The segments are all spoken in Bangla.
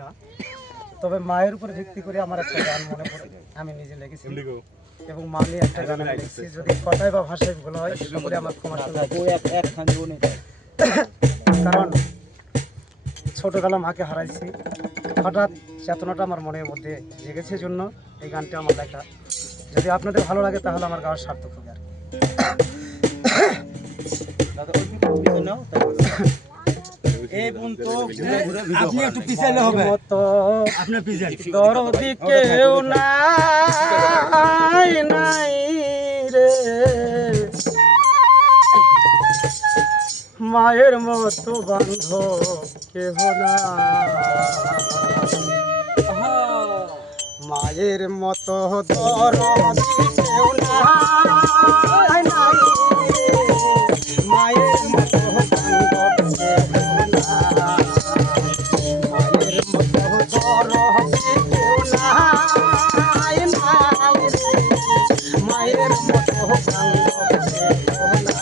না, তবে মায়ের উপর ভিত্তি করে আমার একটা গান মনে পড়ে, আমি নিজে লিখেছি এবং মা নিয়ে একটা গান আমি লিখেছি। যদি কথায় বা ভাষায় ভুল হয় সকলে আমার ক্ষমা করবেন। কারণ ছোটবেলা মাকে হারাইছি, হঠাৎ চেতনাটা আমার মনের মধ্যে জেগেছে জন্য এই গানটা আমার লেখা। যদি আপনাদের ভালো লাগে তাহলে আমার গাওয়ার সার্থক হবে আর আপনি একটু পিছাইলে হবে, আপনার পিছাই দরদি কেউ নাই নাই রে, মায়ের মতো বান্ধব কেহ না, মায়ের মতো দরদি কেউ নাই নাই রে, মায়ের মতো বান্ধব কেহ না, মায়ের মতো দরদি কেউ নাই নাই রে, মায়ের মতো বান্ধব কেহ না।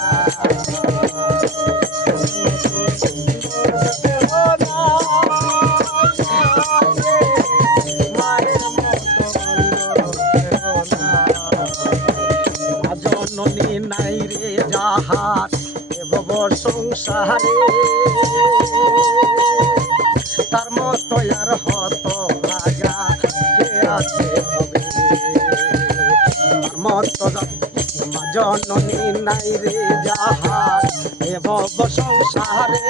জননী নাই রে যাহার ভব সংসারে, তার মতো আর হত লাগা কে আছে হবে, তার মতো জননী নাই রে যাহার ভব সংসারে,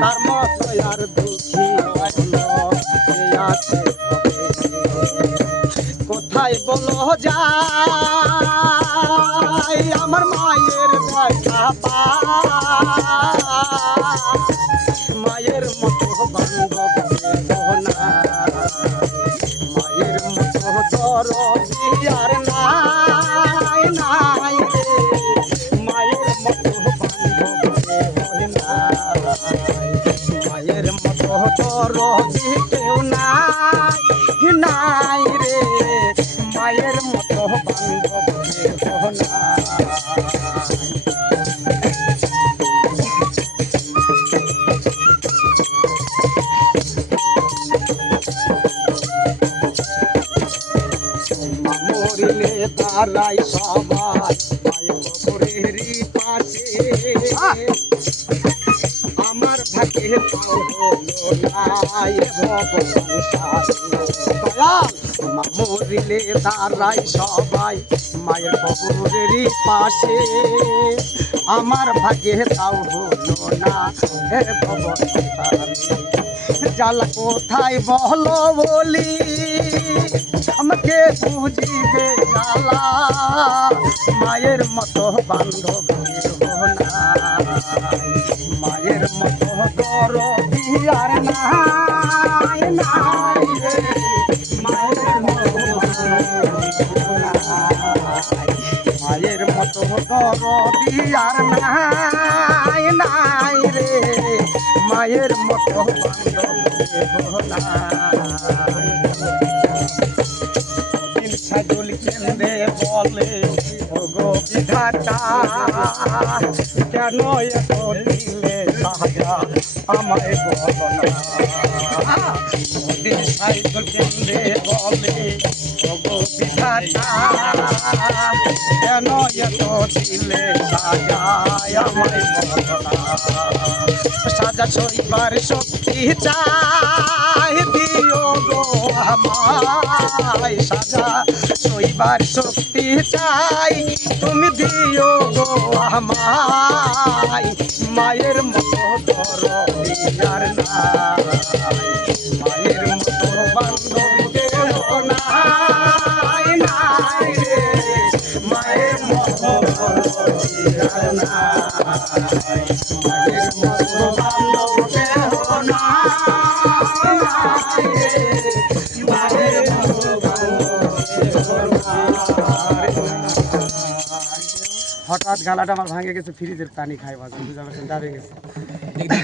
তার মতো আর দুঃখী কে আছে হবে। কোথায় বলো যাই আমার মায়ের দেখা মায়ের মতো বান্ধব কেহ না, মায়ের মতো দরদি আর নাই নাই রে, মায়ের মতো বান্ধব কেহ না, মায়ের মতো দরদি কেউ নাই নাই রে, মায়ের মতো বান্ধব কেহ না। মরিলে তারাই সবাই মায়ের কবরেরই পাশে, আমার ভাগ্যে হলো নাই ভব সংসারে, মরিলে তারাই সবাই মায়ের কবরেরই পাশে, আমার ভাগ্যে তাও হলো না হে ভব সংসারে। জ্বালা কোথায় বলো বলি আমাকে বুঝিবে জ্বালা, মায়ের মতো বান্ধব কেহ নাই, মায়ের মতো দরদি আর নাই নাই রে, মায়ের মতো মায়ের মতো দরদি আর নাই নাই রে, মায়ের মতো বান্ধব কেহ নাই। ছাগল কেন্দ্রে বলে ওগো বিধাতা, কেন এত দিলে সাজা আমায় বলো না, ছাগল কেন্দ্রে বলে ওগো বিধাতা, কেন এত দিলে সাজা আমায় বলো না, সাজা সইবার শক্তি চাই দিও গো আমায়, সাজা সইবার শক্তি চাই তুমি দিও গো আমায়, মায়ের মতো দরদি আর নাই, মায়ের মতো বান্ধবী কেহ নাই নাই রে, মায়ের মতো দরদি আর নাই, মায়ের মতো বান্ধব কেহ নাই রে, মায়ের মতো হঠাৎ গালাটা আমার ভাঙে গেছে, ফ্রিজের পানি খাই বাজে বুঝা পারছেন, দাবে গেছে।